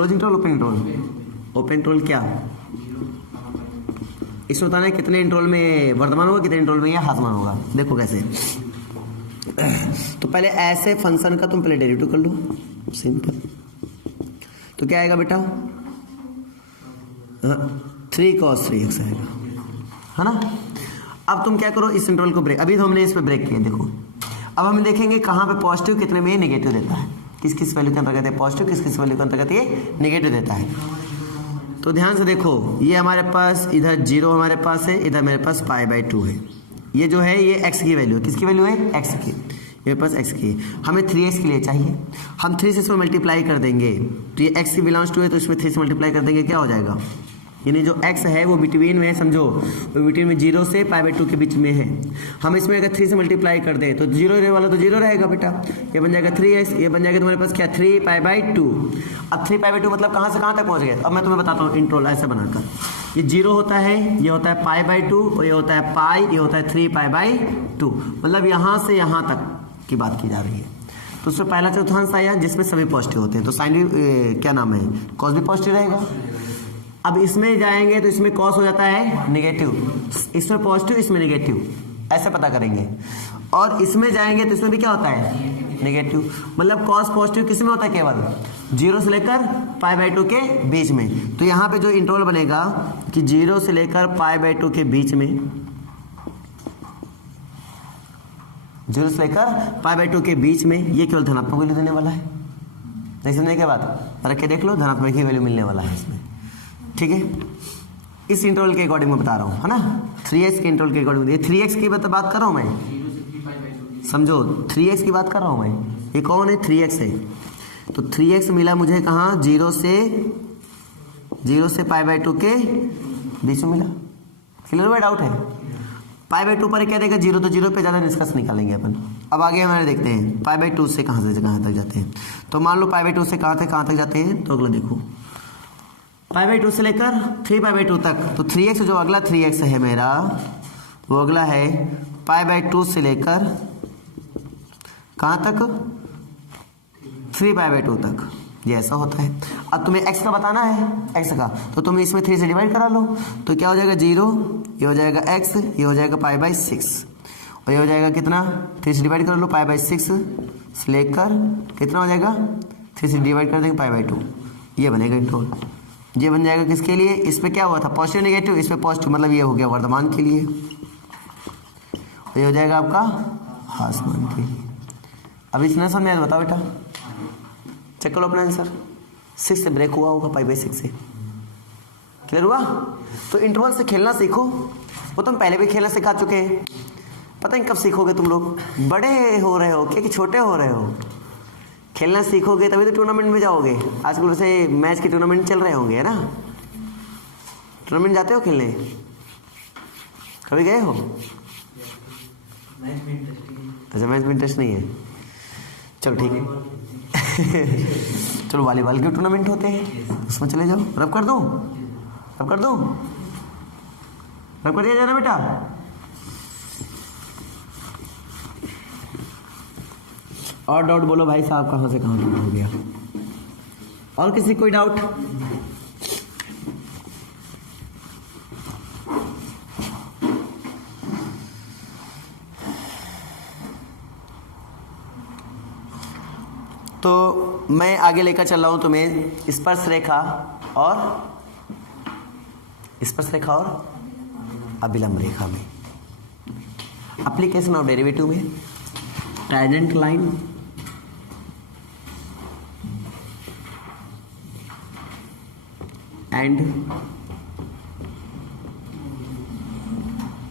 Close interval open interval, open interval क्या इसमें बताना है कितने इंटरवल में वर्तमान होगा, कितने इंटरवल में यह हासमान होगा। देखो कैसे, तो पहले ऐसे फंक्शन का तुम पहले डेरिवेटिव कर लो, सिंपल। तो क्या आएगा बेटा, 3 cos 3x आएगा, है ना। अब तुम क्या करो, इस इंटरवल को ब्रेक, अभी तो हमने इस पे ब्रेक किया। देखो अब हम देखेंगे कहाँ पे पॉजिटिव, कितने में ये नेगेटिव देता है, किस किस वैल्यू के अंतर्गत है पॉजिटिव, किस किस वैल्यू के अंतर्गत ये नेगेटिव देता है। तो ध्यान से देखो, ये हमारे पास इधर 0 हमारे पास है, इधर मेरे पास π/2 है। ये जो है ये x की वैल्यू है, किसकी वैल्यू है, x की, मेरे पास x की है। हमें 3x के लिए चाहिए, हम 3 से इसमें मल्टीप्लाई कर देंगे, तो ये x की बिलोंग्स टू है तो इसमें 3 से मल्टीप्लाई कर देंगे, क्या हो जाएगा, यानी जो x है वो बिटवीन में है, समझो वो बिटवीन में 0 से π/2 के बीच में है। हम इसमें अगर 3 से मल्टीप्लाई कर दे तो 0 रहे वाला तो 0 रहेगा बेटा, ये बन जाएगा 3x, ये बन जाएगा तुम्हारे पास क्या 3π/2। अब 3π/2 मतलब कहाँ से कहाँ तक पहुँच गए। अब मैं तुम्हें बताता हूँ इंटरवल ऐसे बनाकर, ये 0 होता है, ये होता है π/2 और ये होता है पाई, ये होता है 3π/2, मतलब यहाँ से यहाँ तक की बात की जा रही है। तो उसमें पहला चतुर्थांश आया जिसमें सभी पॉजिटिव होते हैं, तो साइन भी क्या नाम है, कॉस भी पॉजिटिव रहेगा। अब इसमें जाएंगे तो इसमें कॉस हो जाता है नेगेटिव, इसमें पॉजिटिव इसमें नेगेटिव, ऐसे पता करेंगे। और इसमें जाएंगे तो इसमें भी क्या होता है नेगेटिव, मतलब कॉस पॉजिटिव किस में होता है, केवल 0 से लेकर π/2 के बीच में। तो यहाँ पे जो इंटरवल बनेगा कि 0 से लेकर π/2 के बीच में, 0 से लेकर π/2 के बीच में, ये केवल धनात्मक वैल्यू देने वाला है। नहीं समझने के बाद रख के देख लो, धनात्मक की वैल्यू मिलने वाला है इसमें, ठीक है। इस इंटरवल के अकॉर्डिंग मैं बता रहा हूँ, है ना, 3x के इंटरवल के अकॉर्डिंग। ये 3x की बात कर रहा हूँ मैं, समझो 3x की बात कर रहा हूँ मैं। ये कौन है, 3x है। तो 3x मिला मुझे कहाँ, 0 से π/2 के बीच में मिला। क्लियर हुआ, डाउट है। π/2 पर क्या देगा, 0, तो 0 पे ज़्यादा निष्कर्ष निकालेंगे अपन। अब आगे हमारे देखते हैं π/2 से कहाँ तक जाते हैं। तो मान लो π/2 से कहाँ तक जाते हैं, तो अगला देखो π/2 से लेकर 3π/2 तक। तो 3x जो अगला 3x है मेरा, वो अगला है π/2 से लेकर कहाँ तक, 3π/2 तक, ये ऐसा होता है। अब तुम्हें x का बताना है, x का, तो तुम इसमें 3 से डिवाइड करा लो, तो क्या हो जाएगा 0, ये हो जाएगा x, ये हो जाएगा π/6, और ये हो जाएगा कितना, 3 से डिवाइड कर लो, π/6 से लेकर कितना हो जाएगा, 3 से डिवाइड कर देंगे π/2, ये बनेगा इंटरवल। ये बन जाएगा किसके लिए, इस पे क्या हुआ था पॉजिटिव नेगेटिव, इस पे पॉजिटिव, मतलब ये हो गया वर्तमान के लिए, और ये हो जाएगा आपका हासमान के लिए। अब इतना समझ में आया, बताओ बेटा, चेक करो अपना आंसर। 6 से ब्रेक हुआ होगा, π/6 से। क्लियर हुआ। तो इंटरवल से खेलना सीखो, वो तुम पहले भी खेलना सिखा चुके हैं, पता नहीं कब सीखोगे तुम लोग, बड़े हो रहे हो क्या कि छोटे हो रहे हो। खेलना सीखोगे तभी तो टूर्नामेंट में जाओगे। आजकल वैसे मैच के टूर्नामेंट चल रहे होंगे, है ना। टूर्नामेंट जाते हो खेलने, कभी गए हो। अच्छा, मैच में इंटरेस्ट नहीं है, चलो ठीक है। चलो वॉलीबॉल के टूर्नामेंट होते हैं, उसमें चले जाओ। रब कर दूं, रब कर दूं, रब कर दिया जाना बेटा। और डाउट बोलो भाई साहब, कहाँ से कहाँ तक हो गया। और किसी कोई डाउट। तो मैं आगे लेकर चल रहा हूं तुम्हें स्पर्श रेखा और अभिलंब रेखा में, एप्लीकेशन ऑफ डेरिवेटिव में, tangent line, and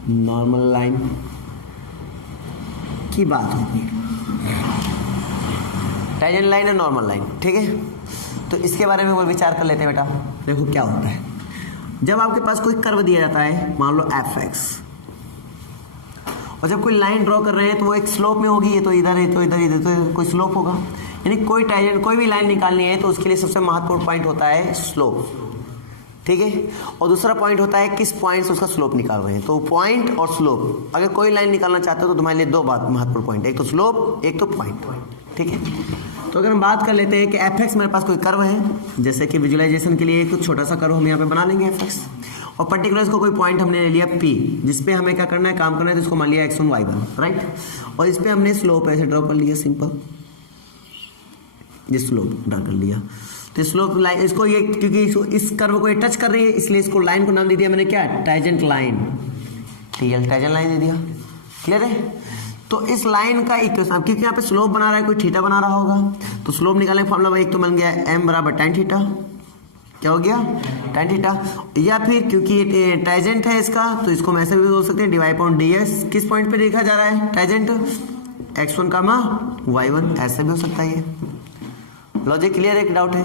normal line की बात होगी। टैंजेंट लाइन और नॉर्मल लाइन, ठीक है। तो इसके बारे में वो विचार कर लेते हैं बेटा। देखो क्या होता है, जब आपके पास कोई कर्व दिया जाता है, मान लो fx, और जब कोई लाइन ड्रॉ कर रहे हैं तो वो एक स्लोप में होगी, ये तो इधर है तो इधर, इधर तो कोई स्लोप होगा। यानी कोई टैंजेंट, कोई भी लाइन निकालनी है तो उसके लिए सबसे महत्वपूर्ण पॉइंट होता है स्लोप, ठीक है। और दूसरा पॉइंट होता है किस पॉइंट से उसका स्लोप निकाल रहे हैं। तो पॉइंट और स्लोप, अगर कोई लाइन निकालना चाहते हो तो तुम्हारे लिए दो बात महत्वपूर्ण पॉइंट, एक तो स्लोप, एक तो पॉइंट, ठीक है। तो अगर हम बात कर लेते हैं कि एफ एक्स मेरे पास कोई कर्व है, जैसे कि विजुअलाइजेशन के लिए कुछ छोटा सा कर्व हम यहाँ पे बना लेंगे एफ एक्स, और पर्टिकुलर इसको कोई पॉइंट हमने ले लिया पी, जिसपे हमें क्या करना है, काम करना है, तो इसको मान लिया x1 y1, राइट। और इस पे हमने स्लोप ऐसे ड्रॉ कर लिया, सिंपल ये स्लोप ड्रॉ कर लिया। तो स्लोप लाइन इसको ये, क्योंकि इस कर्व को ये टच कर रही है, इसलिए इसको लाइन को नाम दे दिया मैंने क्या, टैजेंट लाइन, टीएल टैजेंट लाइन दे दिया। क्लियर है। तो इस लाइन का इक्वेशन, अब क्योंकि यहाँ पे स्लोप बना रहा है, कोई थीटा बना रहा होगा, तो स्लोप निकालने का फॉर्मूला एक तो बन गया m बराबर tan थीटा, क्या हो गया, tan थीटा, या फिर क्योंकि ये टैजेंट है इसका, तो इसको हम ऐसे भी बोल सकते हैं dy अपॉन ds, किस पॉइंट पे देखा जा रहा है टैजेंट, x1 कामा y1, ऐसे भी हो सकता है। ये लॉजिक क्लियर है कि डाउट है,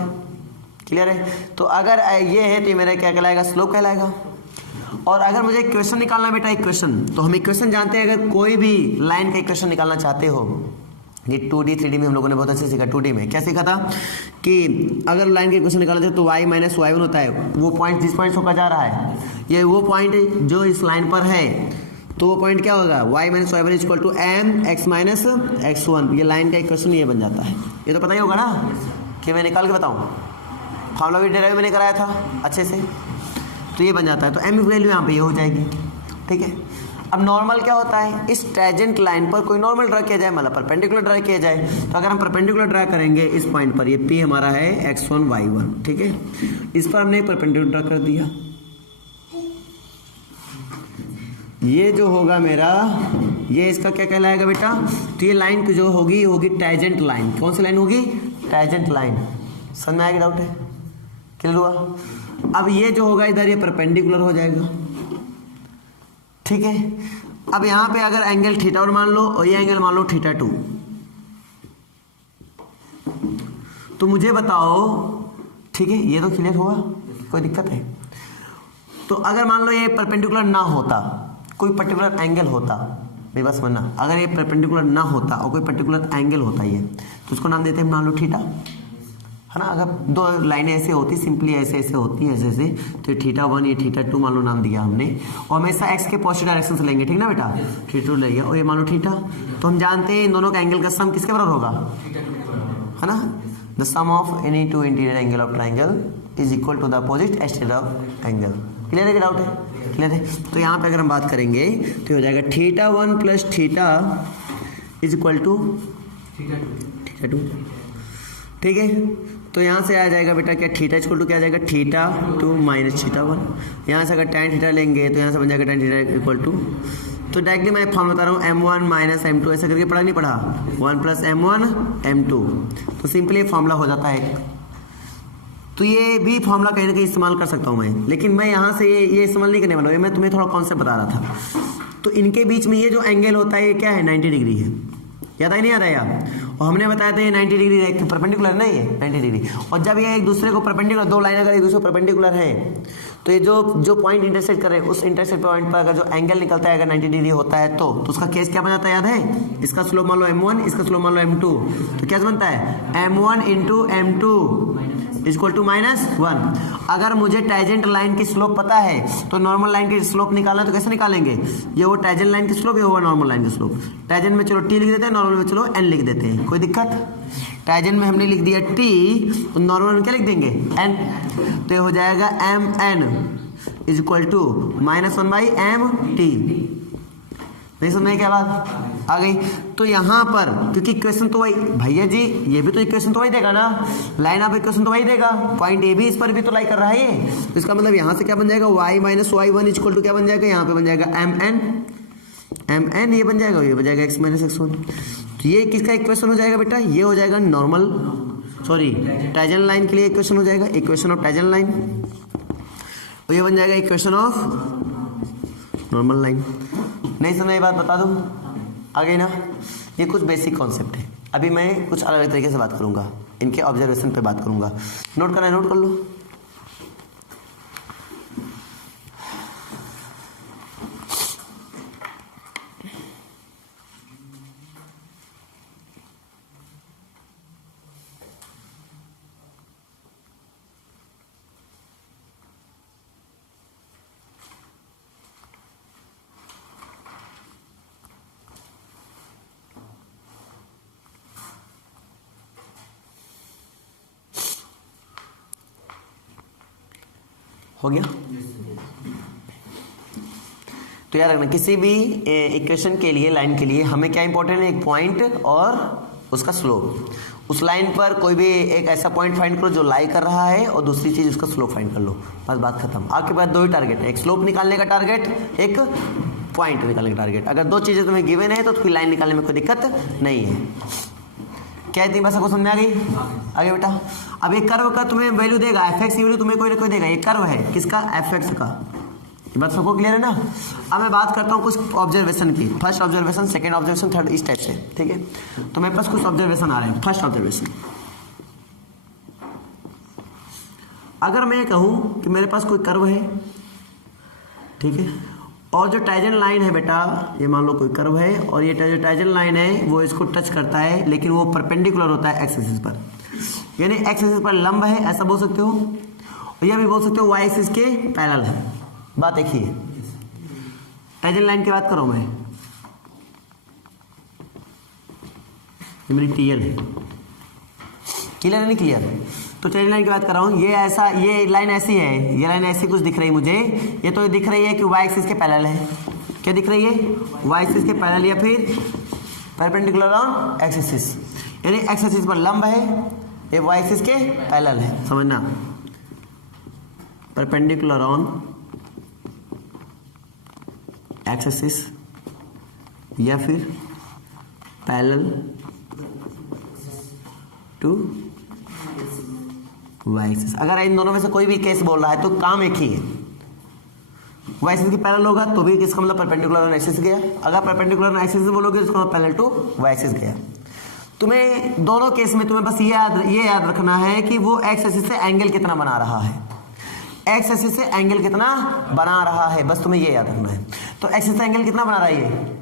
क्लियर है। तो अगर ये है तो ये मेरा क्या कहलाएगा, स्लोप कहलाएगा। और अगर मुझे इक्वेशन निकालना बेटा, इक्वेशन, तो हम इक्वेशन जानते हैं, अगर कोई भी लाइन का इक्वेशन निकालना चाहते हो, ये 2D 3D में हम लोगों ने बहुत अच्छे सीखा। 2D में क्या सीखा था कि अगर लाइन का इक्वेशन निकालना चाहते तो y माइनस y1 होता है, वो पॉइंट जिस पॉइंट से होकर जा रहा है, ये वो पॉइंट जो इस लाइन पर है, तो वो पॉइंट क्या होगा, y minus y1 equal to m x minus x1, ये लाइन का इक्वेशन ये बन जाता है। ये तो पता ही होगा ना, कि मैं निकाल के बताऊँ, फॉर्मूला भी डेराइव मैंने कराया था अच्छे से, तो ये बन जाता है। तो m की वैल्यू यहाँ पे ये हो जाएगी, ठीक है। अब नॉर्मल क्या होता है, इस टैजेंट लाइन पर कोई नॉर्मल ड्रा किया जाए, मतलब परपेंडिकुलर ड्रा किया जाए, तो अगर हम परपेंडिकुलर ड्रा करेंगे इस पॉइंट पर, ये P हमारा है x1 y1, ठीक है, इस पर हमने परपेंडिकुलर ड्रा कर दिया, ये जो होगा मेरा, ये इसका क्या कहलाएगा बेटा, तो ये लाइन जो होगी होगी टैजेंट लाइन। कौन सी लाइन होगी, टैजेंट लाइन। समझ में आएगा, डाउट है, क्लियर हुआ। अब ये जो होगा इधर, ये परपेंडिकुलर हो जाएगा, ठीक है। अब यहां पे अगर एंगल थीटा मान लो, और ये एंगल मान लो θ2, तो मुझे बताओ, ठीक है, ये तो क्लियर हुआ, कोई दिक्कत है। तो अगर मान लो ये परपेंडिकुलर ना होता, कोई पर्टिकुलर एंगल होता, भाई बस वरना अगर ये परपेंडिकुलर ना होता और कोई पर्टिकुलर एंगल होता ये, तो उसको नाम देते हैं मान लो थीटा, है ना। अगर दो लाइनें ऐसे होती, सिंपली ऐसे ऐसे होती हैं, ऐसे ऐसे, तो ये θ1 ये θ2 मान लो नाम दिया हमने, और हमेशा x के पॉजिटिव डायरेक्शन से लेंगे, ठीक ना बेटा, θ2 ले लिया, और ये मान लो थीटा, तो हम जानते हैं इन दोनों का एंगल का सम किसके बराबर होगा, है ना। The sum of any two interior angle of triangle is equal to the opposite extend of angle. Clear है कि डाउट है, क्लियर है। तो यहाँ पे अगर हम बात करेंगे तो हो जाएगा θ1 plus theta is equal to θ2, ठीक है। तो यहाँ से आ जाएगा बेटा क्या, थीटा इक्वल टू क्या आ जाएगा, θ2 माइनस θ1। यहाँ से अगर tan थीटा लेंगे तो यहाँ से बन जाएगा tan थीटा इक्वल टू, तो डायरेक्टली मैं फॉर्म बता रहा हूँ m1 माइनस m2, ऐसा करके पढ़ा नहीं पढ़ा, 1 प्लस m1 m2, तो सिंपली फॉर्मूला हो जाता है। तो ये भी फॉर्मूला कहीं ना कहीं इस्तेमाल कर सकता हूँ मैं, लेकिन मैं यहाँ से ये इस्तेमाल नहीं करने वाला हूँ, मैं तुम्हें थोड़ा कॉन्सेप्ट बता रहा था। तो इनके बीच में ये जो एंगल होता है ये क्या है, 90 डिग्री है, याद है नहीं याद है यार। और हमने बताया था ये 90 डिग्री है, परपेंडिकुलर नहीं है 90 डिग्री। और जब ये एक दूसरे को परपेंडिकुलर, दो लाइन अगर एक दूसरे को परपेंडिकुलर है, तो ये जो पॉइंट इंटरसेक्ट कर रहे हैं, उस इंटरसेक्ट पॉइंट पर अगर जो एंगल निकलता है, अगर 90 डिग्री होता है, तो उसका केस क्या बन जाता है, याद है। इसका स्लोप मान लो m1, इसका स्लोप मान लो m2, तो क्या बनता है m1 into m2 equal to -1। अगर मुझे टैजेंट लाइन की स्लोप पता है, तो नॉर्मल लाइन की स्लोप निकालना, तो कैसे निकालेंगे, ये वो टैजेंट लाइन की स्लोप, ये वो नॉर्मल लाइन की स्लोप। टैजेंट में चलो t लिख देते हैं, नॉर्मल में चलो n लिख देते हैं, कोई दिक्कत। टैजेंट में हमने लिख दिया t, तो नॉर्मल में क्या लिख देंगे, n, तो ये हो जाएगा mn is equal to -1/mt। नहीं समझ में क्या बात आ गई। तो यहाँ पर क्योंकि इक्वेशन तो वही, भैया जी ये भी तो इक्वेशन तो वही देगा ना, लाइन ऑफ इक्वेशन तो वही देगा, पॉइंट ए भी इस पर भी तो लाई कर रहा है ये, तो इसका मतलब यहाँ से क्या बन जाएगा, y minus y1 equal to क्या बन जाएगा, यहाँ पे बन जाएगा mn, ये बन जाएगा, ये बन जाएगा x माइनस x1। तो ये किसका इक्वेशन हो जाएगा बेटा, ये हो जाएगा नॉर्मल, सॉरी टैजेंट लाइन के लिए इक्वेशन हो जाएगा, इक्वेशन ऑफ टैजेंट लाइन, और ये बन जाएगा इक्वेशन ऑफ नॉर्मल लाइन। नहीं समझ, ये बात बता दूं, आ गई ना। ये कुछ बेसिक कॉन्सेप्ट है, अभी मैं कुछ अलग तरीके से बात करूंगा, इनके ऑब्जर्वेशन पे बात करूंगा। नोट करना है, नोट कर लो। हो गया। तो याद रखना किसी भी इक्वेशन के लिए, लाइन के लिए हमें क्या इंपॉर्टेंट है, एक पॉइंट और उसका स्लोप। उस लाइन पर कोई भी एक ऐसा पॉइंट फाइंड करो जो लाई कर रहा है, और दूसरी चीज उसका स्लोप फाइंड कर लो, बस बात खत्म। आपके पास दो ही टारगेट है, एक स्लोप निकालने का टारगेट, एक पॉइंट निकालने का टारगेट। अगर दो चीजें तुम्हें गिवन है तो फिर लाइन निकालने में कोई दिक्कत नहीं है। क्या इतनी बस आपको समझ में आ गई? आगे बेटा, अब एक कर्व का तुम्हें वैल्यू देगा, एफ एक्स की वैल्यू तुम्हें कोई ना कोई देगा। एक कर्व है किसका? एफ एक्स का। ये बात सबको क्लियर है ना? अब मैं बात करता हूँ कुछ ऑब्जर्वेशन की, first observation, second observation, third, इस टाइप से, ठीक है। तो मेरे पास कुछ ऑब्जर्वेशन आ रहे हैं। फर्स्ट ऑब्जर्वेशन, अगर मैं कहूँ कि मेरे पास कोई कर्व है, ठीक है, और जो टाइजन लाइन है बेटा, ये मान लो कोई कर्व है और ये जो टाइजन लाइन है वो इसको टच करता है, लेकिन वो परपेंडिकुलर होता है एक्स एक्सिस पर, यानी एक्स एक्सिस पर लंब है, ऐसा बोल सकते हो। और यह भी बोल सकते हो वाई एक्सिस के पैरेलल है। बात एक ही है। टाइजन लाइन की बात करो मैं, ये मेरी टीएल है, क्लियर है नहीं क्लियर? तो टाइजन लाइन की बात कर रहा हूँ, ये ऐसा, ये लाइन ऐसी है, ये लाइन ऐसी कुछ दिख रही है मुझे, ये तो दिख रही है कि वाई एक्सिस के पैरेलल है। क्या दिख रही है? वाई एक्सिस के पैरेलल या फिर परपेंडिकुलर ऑन एक्स एक्सिस, यानी एक्स एक्सिस पर लंब है, ये वाई एक्सिस के पैरेलल है, समझना। परपेंडिकुलर ऑन एक्स एक्सिस या फिर पैरेलल टू वाई एक्सिस। अगर इन दोनों में से कोई भी केस बोल रहा है तो काम एक ही है। वाई एक्सिस की पैरेलल होगा तो भी इसका मतलब परपेंडिकुलर ऑन एक्सिस गया। अगर परपेंडिकुलर ऑन एक्सिस बोलोगे तो इसका मतलब पैरेलल टू वाई एक्सिस गया। तुम्हें दोनों केस में तुम्हें बस ये याद रखना है कि वो एक्स एक्सिस से एंगल कितना बना रहा है, एक्स एक्सिस से एंगल कितना बना रहा है, बस तुम्हें ये याद रखना है। तो एक्स एक्सिस से एंगल कितना बना रहा है? ये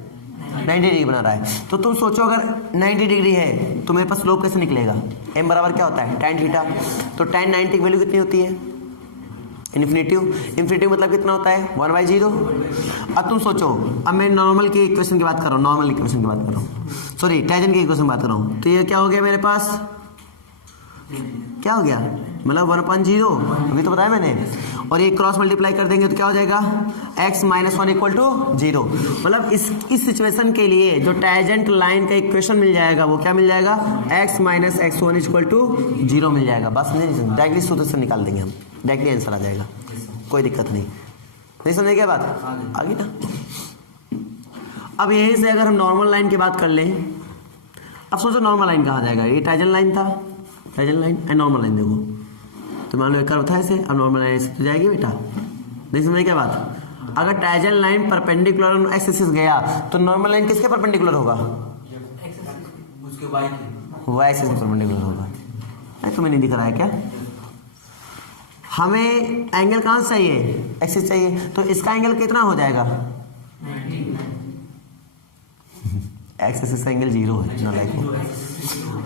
90 डिग्री बना रहा है। तो तुम सोचो अगर 90 डिग्री है तो मेरे पास स्लोप कैसे निकलेगा? m बराबर क्या होता है? tan theta. तो tan 90 की वैल्यू कितनी होती है? इन्फिनिटिव मतलब कितना होता है? 1/0। अब तुम सोचो, अब मैं नॉर्मल की इक्वेशन की बात कर रहा हूँ, नॉर्मल इक्वेशन की बात कर रहा हूँ, सॉरी टाइजन की इक्वेशन की बात कर रहा हूँ। तो ये क्या हो गया मेरे पास? क्या हो गया? मतलब 1/0, अभी तो बताया मैंने। और ये क्रॉस मल्टीप्लाई कर देंगे तो क्या हो जाएगा? x - 1 = 0। मतलब इस सिचुएशन के लिए जो टैजेंट लाइन का इक्वेशन मिल जाएगा वो क्या मिल जाएगा? x - x1 = 0 मिल जाएगा। बस समझे नहीं? डायरेक्टली सूत्र से निकाल देंगे हम, डायरेक्टली आंसर आ जाएगा, कोई दिक्कत नहीं समझे क्या बात? आगे ना। अब यहीं से अगर हम नॉर्मल लाइन की बात कर लें, अब सोचो नॉर्मल लाइन कहाँ जाएगा? ये टाइजन लाइन था, Tizen line and normal line देखो, तो मान लो एक कर्व था ऐसे, अब नॉर्मल लाइन ऐसे तो जाएगी बेटा। नहीं समझे क्या बात? अगर Tizen line perpendicular on x axis गया तो नॉर्मल लाइन किसके परपेंडिकुलर होगा? उसके वाई एक्सिस के परपेंडिकुलर होगा। नहीं तुम्हें नहीं दिख रहा है क्या? हमें एंगल कहाँ से चाहिए? एक्सिस चाहिए, तो इसका एंगल कितना हो जाएगा? एक्स एक्सिस का एंगल 0 है ना, लाइक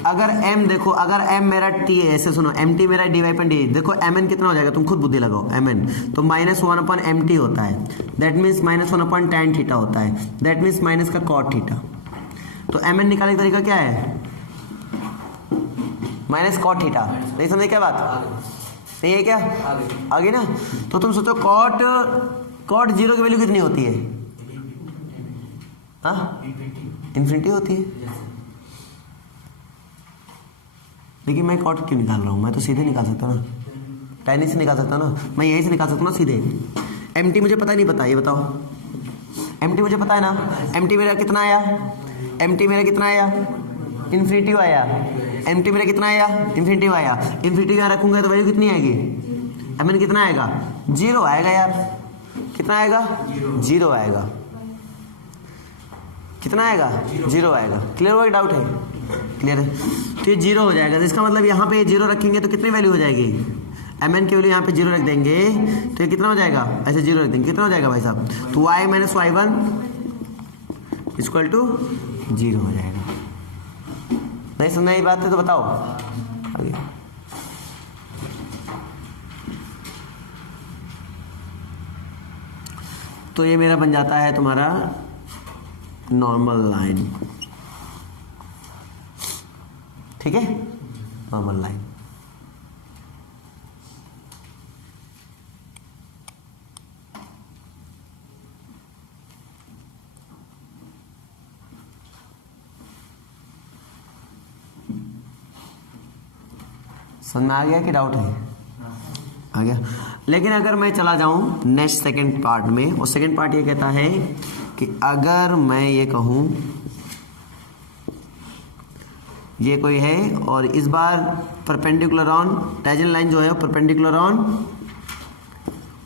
अगर m देखो, अगर m मेरा t है, ऐसे सुनो, mt मेरा dy/dt, देखो mn कितना हो जाएगा? तुम खुद बुद्धि लगाओ। mn तो -1/mt होता है, दैट मीन्स -1/tan थीटा होता है, दैट मीन्स माइनस का cot थीटा। तो mn निकालने का तरीका क्या है? -cot theta. नहीं समझे क्या बात? सही है क्या? आगे ना। तो तुम सोचो cot 0 की वैल्यू कितनी होती है? हाँ, इन्फिनिटी होती है। लेकिन मैं कॉट क्यों निकाल रहा हूँ? मैं तो सीधे निकाल सकता ना, tan से निकाल सकता ना, मैं यहीं से निकाल सकता हूँ ना सीधे। mt मुझे पता नहीं पता, ये बताओ। mt मुझे पता है ना, mt मेरा कितना आया? mt मेरा कितना आया? इन्फिनिटिव आया। mt मेरा कितना आया? इन्फिनिटिव आया। इन्फिनिटिव यहाँ रखूंगा तो वैल्यू कितनी आएगी? mn कितना आएगा? 0 आएगा यार। कितना आएगा? 0 आएगा। कितना आएगा? 0 आएगा। क्लियर हुआ? डाउट है? क्लियर है। तो ये 0 हो जाएगा, तो इसका मतलब यहाँ पे 0 रखेंगे तो कितनी वैल्यू हो जाएगी? mn की वैल्यू यहाँ पे 0 रख देंगे तो ये कितना हो जाएगा? ऐसे 0 रख देंगे, कितना हो जाएगा भाई साहब? तो y - y1 = 0 हो जाएगा। नहीं समझ ये बात है तो बताओ आगे। तो ये मेरा बन जाता है तुम्हारा नॉर्मल लाइन, ठीक है, नॉर्मल लाइन। समझ में आ गया कि डाउट है? आ गया। लेकिन अगर मैं चला जाऊं नेक्स्ट सेकंड पार्ट में, और सेकंड पार्ट ये कहता है कि अगर मैं ये कहूं ये कोई है और इस बार परपेंडिकुलर ऑन टैंजेंट लाइन जो है perpendicular on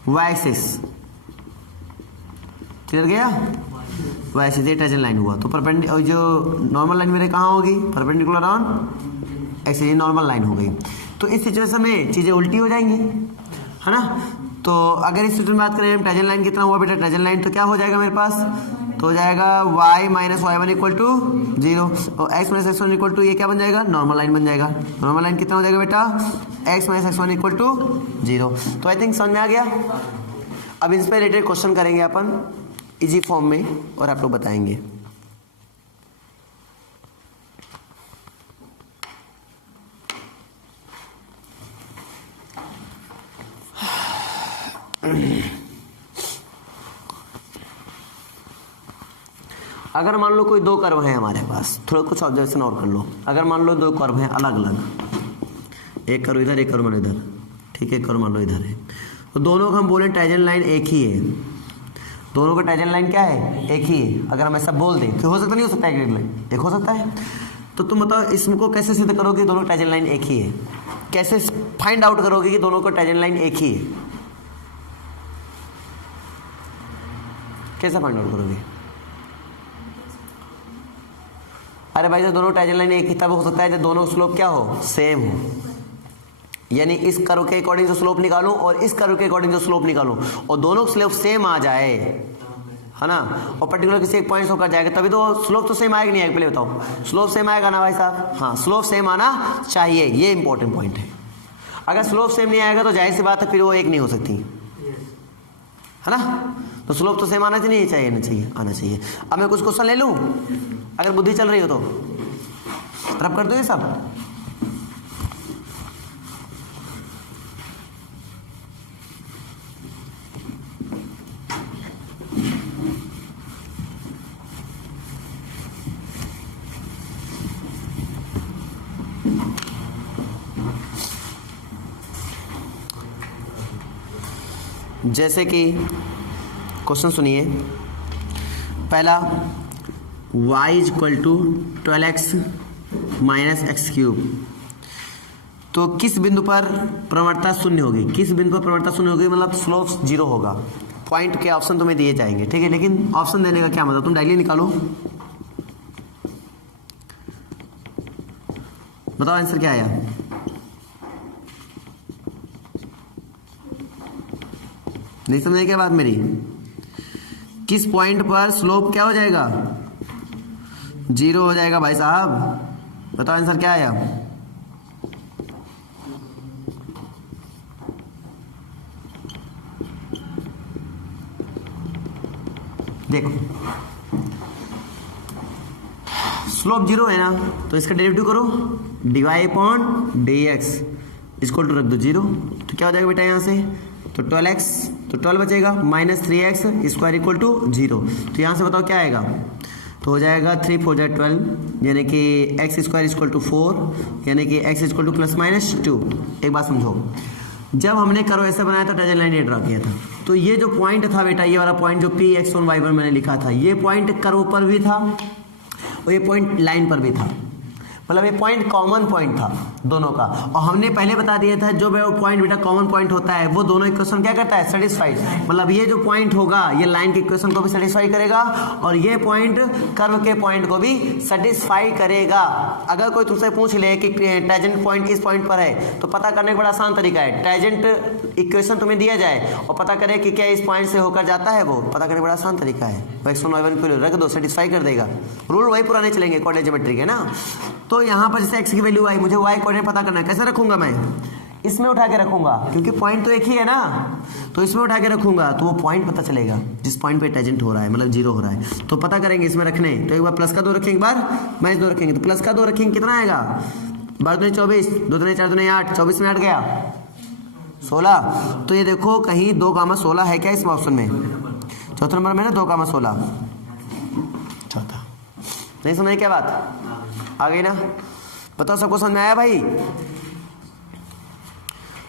y axis, clear गया? वाई एक्सिस ये टैंजेंट लाइन हुआ तो परपेंडिकुलर जो नॉर्मल लाइन मेरे कहाँ होगी? परपेंडिकुलर ऑन एक्सिस, ये नॉर्मल लाइन हो गई। तो इस सिचुएशन में चीज़ें उल्टी हो जाएंगी, है ना? तो अगर इस सिचुएशन में बात करें टैंजेंट लाइन कितना हुआ बेटा? टैंजेंट लाइन तो क्या हो जाएगा मेरे पास? तो हो जाएगा y minus y one equal to 0 और x minus x one equal to ये क्या बन जाएगा? नॉर्मल लाइन बन जाएगा। नॉर्मल लाइन कितना हो जाएगा बेटा? x minus x one equal to 0। तो आई थिंक समझ में आ गया। अब इस पर रिलेटेड क्वेश्चन करेंगे अपन इजी फॉर्म में और आप लोग बताएंगे। अगर मान लो कोई दो कर्व हैं हमारे पास, थोड़ा कुछ ऑब्जर्वेशन और कर लो। अगर मान लो दो कर्व हैं अलग अलग, एक कर्व इधर एक कर्व मान इधर, ठीक है, कर्व मान लो इधर है, तो दोनों को हम बोले टैंजेंट लाइन एक ही है। दोनों का टैंजेंट लाइन क्या है? एक ही है। अगर हम ऐसा बोल दें तो हो सकता नहीं हो सकता है? एक लाइन एक हो सकता है। तो तुम बताओ इसको कैसे सिद्ध करोगे दोनों टैंजेंट लाइन एक ही है? कैसे फाइंड आउट करोगे कि दोनों का टैंजेंट लाइन एक ही है? कैसे फाइंड आउट करोगे? अरे भाई जब दोनों टैंजेंट लाइन एक ही तब हो सकता है जब दोनों स्लोप क्या हो? सेम हो। यानी इस कर्व के अकॉर्डिंग जो स्लोप निकालूं और इस कर्व के अकॉर्डिंग जो स्लोप निकालूं और दोनों स्लोप सेम आ जाए, है ना, और पर्टिकुलर किसी एक पॉइंट होकर जाएगा तभी तो स्लोप तो सेम आएगा नहीं आएगा? पहले बताओ, स्लोप सेम आएगा ना भाई साहब? हाँ, स्लोप सेम आना चाहिए, ये इंपॉर्टेंट पॉइंट है। अगर स्लोप सेम नहीं आएगा तो जाहिर सी बात है फिर वो एक नहीं हो सकती, है ना? तो स्लोप तो सेम आना चाहिए, चाहिए ना चाहिए? आना चाहिए। अब मैं कुछ क्वेश्चन ले लूं अगर बुद्धि चल रही हो तो रब कर दो ये सब। जैसे कि क्वेश्चन सुनिए, पहला y is equal to 12x minus x cube, तो किस बिंदु पर प्रवणता शून्य होगी? किस बिंदु पर प्रवणता शून्य होगी मतलब स्लोप 0 होगा। पॉइंट के ऑप्शन तुम्हें दिए जाएंगे, ठीक है, लेकिन ऑप्शन देने का क्या मतलब? तुम डायरेक्टली निकालो, बताओ आंसर क्या आया? नहीं समझे क्या बात मेरी? किस पॉइंट पर स्लोप क्या हो जाएगा? 0 हो जाएगा भाई साहब। बताओ आंसर क्या आया? देखो स्लोप 0 है ना, तो इसका डेरिवेटिव करो, D Y upon D X equal to रख दो 0, तो क्या हो जाएगा बेटा यहाँ से? तो 12x, तो 12 बचेगा minus 3x square equal to 0, तो यहाँ से बताओ क्या आएगा? तो हो जाएगा 3 4 12, यानी कि एक्स स्क्वायर इक्वल टू 4, यानी कि x equal two plus minus 2। एक बात समझो, जब हमने कर्व ऐसे बनाया था टैंजेंट लाइन ये ड्रा किया था, तो ये जो पॉइंट था बेटा, ये वाला पॉइंट जो p x1 y1 मैंने लिखा था, ये पॉइंट कर्व पर भी था और ये पॉइंट लाइन पर भी था, मतलब ये पॉइंट कॉमन पॉइंट था दोनों का। और हमने पहले बता दिया था जो पॉइंट बेटा कॉमन पॉइंट होता है वो दोनों इक्वेशन क्या करता है? सेटिस्फाइड। मतलब ये जो पॉइंट होगा ये लाइन के इक्वेशन को भी सेटिस्फाई करेगा और ये पॉइंट कर्व के पॉइंट को भी सेटिस्फाई करेगा। अगर कोई तुमसे पूछ ले कि टैंजेंट पॉइंट किस पॉइंट पर है, तो पता करने का बड़ा आसान तरीका है, टैंजेंट इक्वेशन तुम्हें दिया जाए और पता करे कि क्या इस पॉइंट से होकर जाता है, वो पता करने का बड़ा आसान तरीका है। x1 y1 को रख दो, सेटिस्फाई कर देगा। रूल वही पुराने चलेंगे कोऑर्डिनेट ज्योमेट्री के ना। तो यहाँ पर जैसे x की वैल्यू आई, मुझे y कोऑर्डिनेट पता करना है, कैसे रखूंगा मैं? इसमें उठा के रखूंगा, क्योंकि पॉइंट तो एक ही है ना, तो इसमें उठा के रखूंगा तो वो पॉइंट पता चलेगा जिस पॉइंट पे टैंजेंट हो रहा है, मतलब 0 हो रहा है। तो पता करेंगे इसमें रखने, तो एक बार प्लस का 2 रखेंगे, एक बार माइनस 2 रखेंगे, तो प्लस का 2 रखेंगे कितना आएगा? 12 24, 2 4 8, 24 में 8 गया 16। तो ये देखो कहीं 2,16 है क्या इसमें ऑप्शन में? चौथा नंबर में ना 2,16 चौथा। नहीं समझे क्या बात? आ गई ना? बताओ सबको समझ में आया भाई?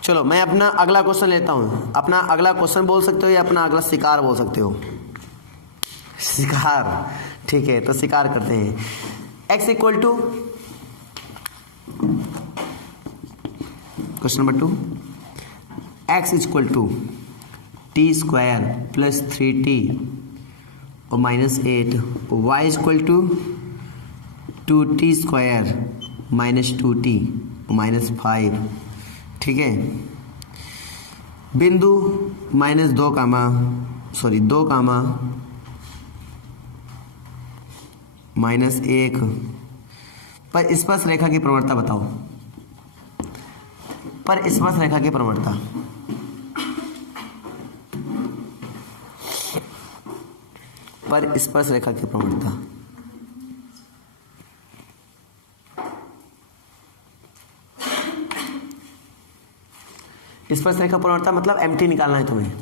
चलो मैं अपना अगला क्वेश्चन लेता हूँ। अपना अगला क्वेश्चन बोल सकते हो या अपना अगला शिकार बोल सकते हो। शिकार, ठीक है, तो शिकार करते हैं। x equal to, question number 2, x equal to t square plus 3t और -8, y equal to 2t square minus 2t -5, ठीक है। बिंदु -2 2 कामा -1 पर स्पर्श रेखा की प्रवणता बताओ। पर स्पर्श रेखा की प्रवणता, पर स्पर्श रेखा की प्रवणता, स्पर्श रेखा प्रवणता मतलब एमटी निकालना है तुम्हें।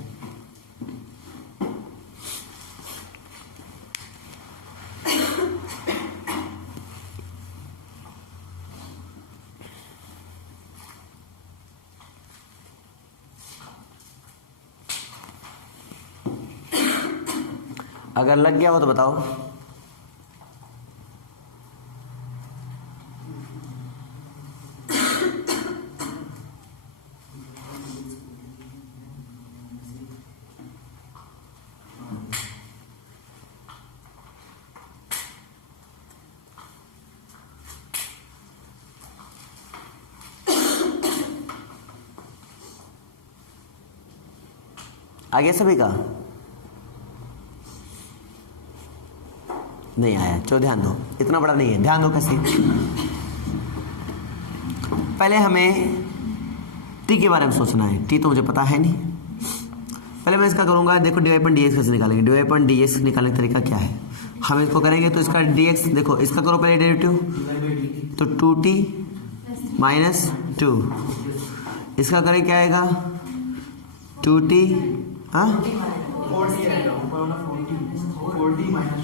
अगर लग गया हो तो बताओ। आगे सभी का नहीं आया, चलो ध्यान दो, इतना बड़ा नहीं है, ध्यान दो कैसे। पहले हमें टी के बारे में सोचना है। टी तो मुझे पता है नहीं। पहले मैं इसका करूंगा, देखो dy/dx कैसे निकालेंगे। dy/dx निकालने का तरीका क्या है, हम इसको करेंगे तो इसका dx, देखो इसका करो पहले डेरिवेटिव, तो 2t - 2, इसका करें क्या आएगा 2t, हाँ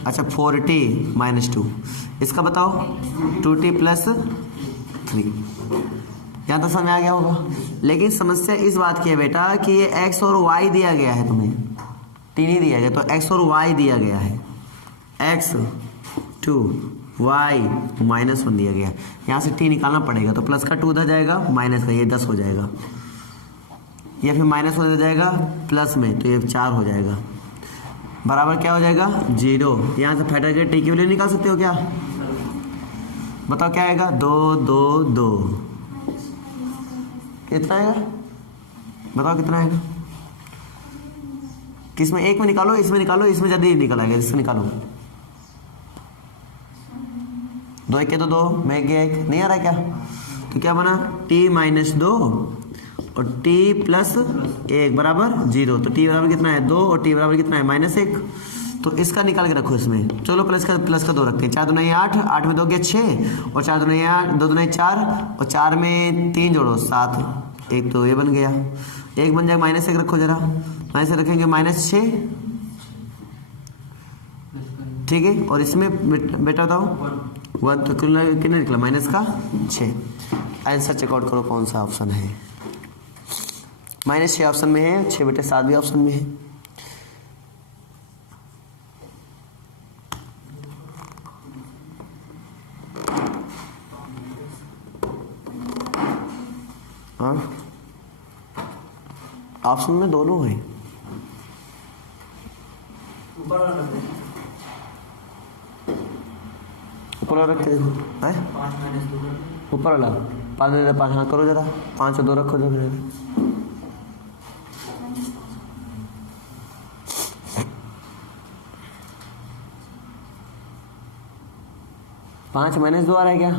अच्छा 4t - 2, इसका बताओ 2t + 3। यहाँ तो समझ में आ गया होगा। लेकिन समस्या इस बात की है बेटा कि ये x और y दिया गया है, तुम्हें t नहीं दिया गया, तो x और y दिया गया है, x 2 y -1 दिया गया है। यहाँ से t निकालना पड़ेगा, तो प्लस का 2 उधर जाएगा, माइनस का ये 10 हो जाएगा, या फिर माइनस हो जाएगा प्लस में, तो ये 4 हो जाएगा, बराबर क्या हो जाएगा 0। यहाँ से फैक्टर के टी की वैल्यू निकाल सकते हो क्या, बताओ क्या आएगा 2 2 2, कितना आएगा बताओ कितना आएगा। किस में, एक में निकालो, इसमें निकालो, इसमें जल्दी निकल आएगा, इसमें निकालो। 2 1 के तो 2, मैं 1 गया 1, नहीं आ रहा क्या, तो क्या बना t - 2 और t + 1 बराबर 0, तो t बराबर कितना है 2 और t बराबर कितना है -1, तो इसका निकाल के रखो इसमें। चलो प्लस का 2 रखते हैं, 4 दूनी 8, 8 में 2 गया 6 और 4 दूनी 8, 2 दूनी 4 और 4 में 3 जोड़ो 7, एक तो ये बन गया, एक बन जाएगा -1 रखो जरा, -1 रखेंगे -6, ठीक है। और इसमें बेटा बताओ 1, तो कितना निकला -6। आंसर चेकआउट करो कौन सा ऑप्शन है, -6 ऑप्शन में है, 6/7 भी ऑप्शन में है। हाँ ऑप्शन में दोनों है, ऊपर वाला रखते देखो, है ऊपर वाला 5 हाँ करो जरा, 5 और 2 रखो जरा, 5 - 2 आ रहा है क्या,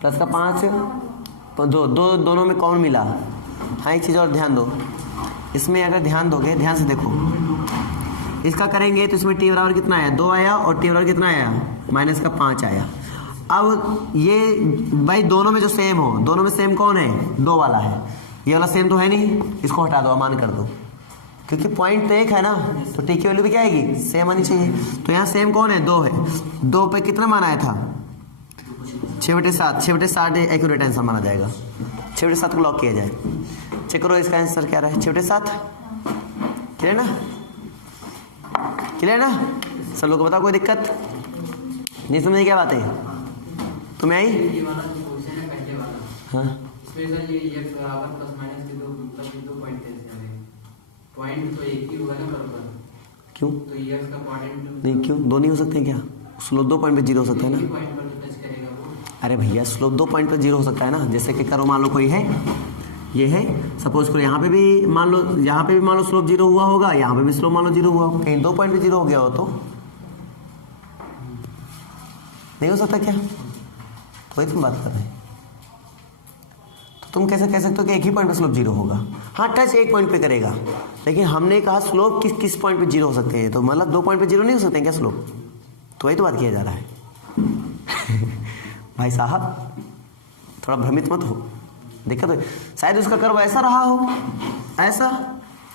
प्लस का 5 तो 2 दोनों में कौन मिला। हाँ एक चीज़ और ध्यान दो, इसमें अगर ध्यान दोगे, ध्यान से देखो, इसका करेंगे तो इसमें t बराबर कितना आया 2 आया और t बराबर कितना आया -5 आया। अब ये भाई दोनों में जो सेम हो, दोनों में सेम कौन है 2 वाला है, ये वाला सेम तो है नहीं, इसको हटा दो, अमान कर दो, क्योंकि पॉइंट तो एक है ना, तो t की वैल्यू भी क्या आएगी सेम आनी चाहिए। तो यहाँ सेम कौन है 2 है, 2 पे कितना मान आया था 6/7, 6/7 एक्यूरेट आंसर माना जाएगा, 6/7 को लॉक किया जाए। चेक करो इसका आंसर क्या रहा है, 6 बटे 7। क्लियर ना, क्लियर ना, सब लोग को बताओ, कोई दिक्कत नहीं समझे क्या बात है तुम्हें आई? ये वाला जो क्वेश्चन है पहले वाला, हाँ इसमें सर ये x बराबर प्लस माइनस के दो मतलब 2 पॉइंट है, पॉइंट तो एक ही होगा ना बराबर, क्यों तो ये x का क्वाड्रेंट नहीं, क्यों दो नहीं हो सकते हैं क्या? स्लोप 2 पॉइंट पे 0 हो सकता है ना। पॉइंट पर टच करेगा वो। अरे भैया स्लोप 2 पॉइंट पे 0 हो सकता है ना। जैसे कि करो मान लो कोई है, ये है, सपोज करो यहाँ पे भी मान लो, यहाँ पे भी मान लो स्लोप 0 हुआ होगा, यहाँ पे भी स्लोप मान लो 0 हुआ होगा, कहीं 2 पॉइंट पे 0 हो गया हो तो नहीं हो सकता क्या? वही तुम बात कर रहे हैं। तो तुम कैसे कह सकते हो कि एक ही पॉइंट पे स्लोप 0 होगा? हाँ टच एक पॉइंट पे करेगा, लेकिन हमने कहा स्लोप किस किस पॉइंट पे 0 हो सकते हैं, तो मतलब 2 पॉइंट पे 0 नहीं हो सकते हैं क्या स्लोप? तो वही तो बात किया जा रहा है भाई साहब थोड़ा भ्रमित मत हो। देखा तो शायद उसका कर्व ऐसा रहा हो, ऐसा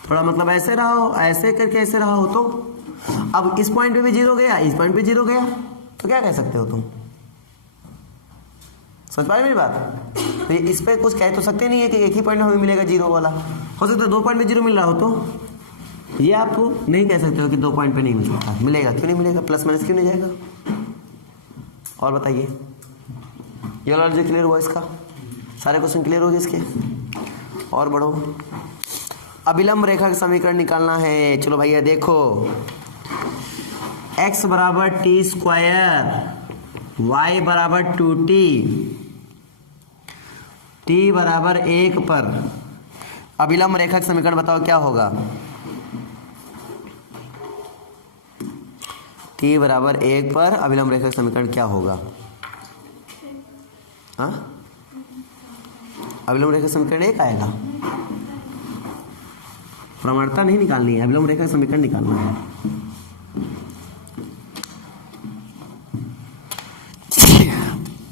थोड़ा मतलब ऐसे रहा हो, ऐसे करके ऐसे रहा हो, तो अब इस पॉइंट पे भी 0 गया, इस पॉइंट पे 0 गया, तो क्या कह सकते हो तुम? समझ पा रहे मेरी बात? तो ये इस पे कुछ कह तो सकते नहीं है कि एक ही पॉइंट हमें मिलेगा 0 वाला, हो सकता है 2 पॉइंट पे 0 मिल रहा हो, तो ये आप नहीं कह सकते हो कि 2 पॉइंट पे नहीं मिल सकता। मिलेगा, क्यों नहीं मिलेगा? प्लस माइनस क्यों नहीं जाएगा? और बताइए, ये वाला जो क्लियर हुआ इसका, सारे क्वेश्चन क्लियर हो गए इसके? और बढ़ो, अभिलंब रेखा का समीकरण निकालना है। चलो भैया देखो, x बराबर टी स्क्वायर, y बराबर 2t, t बराबर 1 पर अभिलंब रेखा का समीकरण बताओ क्या होगा? t बराबर 1 पर अभिलंब रेखा का समीकरण क्या होगा? हाँ अभिलंब रेखा समीकरण 1 आएगा। प्रमाणता नहीं निकालनी है, अभिलंब रेखा समीकरण निकालना है।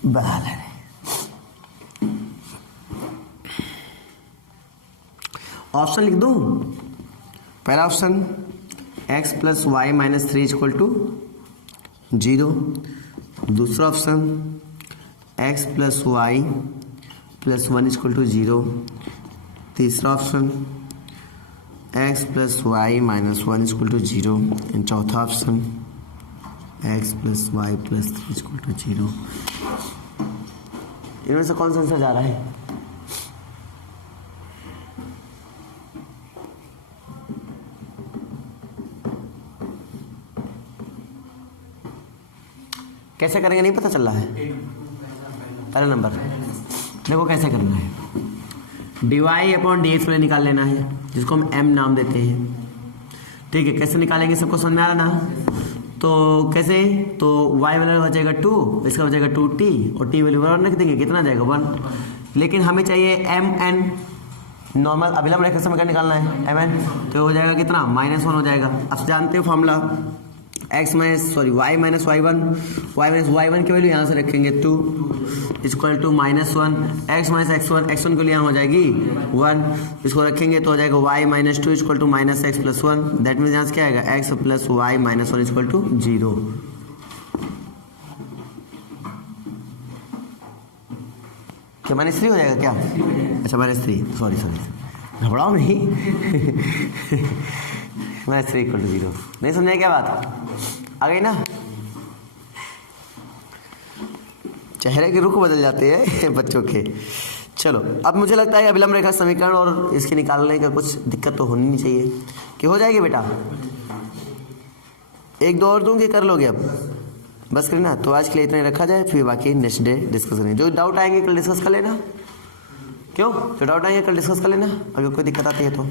बहाल है। ऑप्शन लिख दूं? पहला option x plus Y minus 3 equal to 0। दूसरा option x plus Y plus 1 equal to 0। तीसरा option x plus Y minus 1 equal to 0। And चौथा option x plus Y plus 3 equal to 0। इनमें से कौन सा आंसर जा रहा है? कैसे करेंगे नहीं पता चल रहा है। पहला नंबर देखो कैसे करना है, dy अपॉन डी एक्स निकाल लेना है, जिसको हम m नाम देते हैं। ठीक है, कैसे निकालेंगे सबको समझ में आ रहा ना? तो कैसे, तो y वाला हो जाएगा 2, इसका हो जाएगा 2t, और t वैल्यू बराबर रख देंगे, कितना जाएगा 1। लेकिन हमें चाहिए mn, नॉर्मल अभिलंब रेखा समीकरण निकालना है mn, तो हो जाएगा कितना -1 हो जाएगा। अब जानते हो formula, x minus sorry y minus y1, y minus y1 की वैल्यू यहाँ से रखेंगे 2 equal to -1, x minus x1, x1 की वैल्यू यहाँ हो जाएगी 1, इसको रखेंगे तो हो जाएगा y minus 2 equal to minus x plus 1। That means यहाँ से क्या आएगा x plus y minus 1 equal to 0। क्या -3 हो जाएगा क्या? अच्छा -3, सॉरी घबराओ नहीं -3 इक्वल टू 0। नहीं समझा क्या बात? आ गई ना? चेहरे के रुख बदल जाते हैं बच्चों के। चलो अब मुझे लगता है अभिलंब रेखा समीकरण और इसके निकालने का कुछ दिक्कत तो होनी नहीं चाहिए, कि हो जाएगी बेटा। 1-2 और दूंगी, कर लोगे अब? बस करना। तो आज के लिए इतना ही रखा जाए, फिर बाकी नेक्स्ट डे डिस्कस करेंगे। जो डाउट आएंगे कल डिस्कस कर लेना। क्यों? जो डाउट आएंगे कल डिस्कस कर लेना, अगर कोई दिक्कत आती है तो।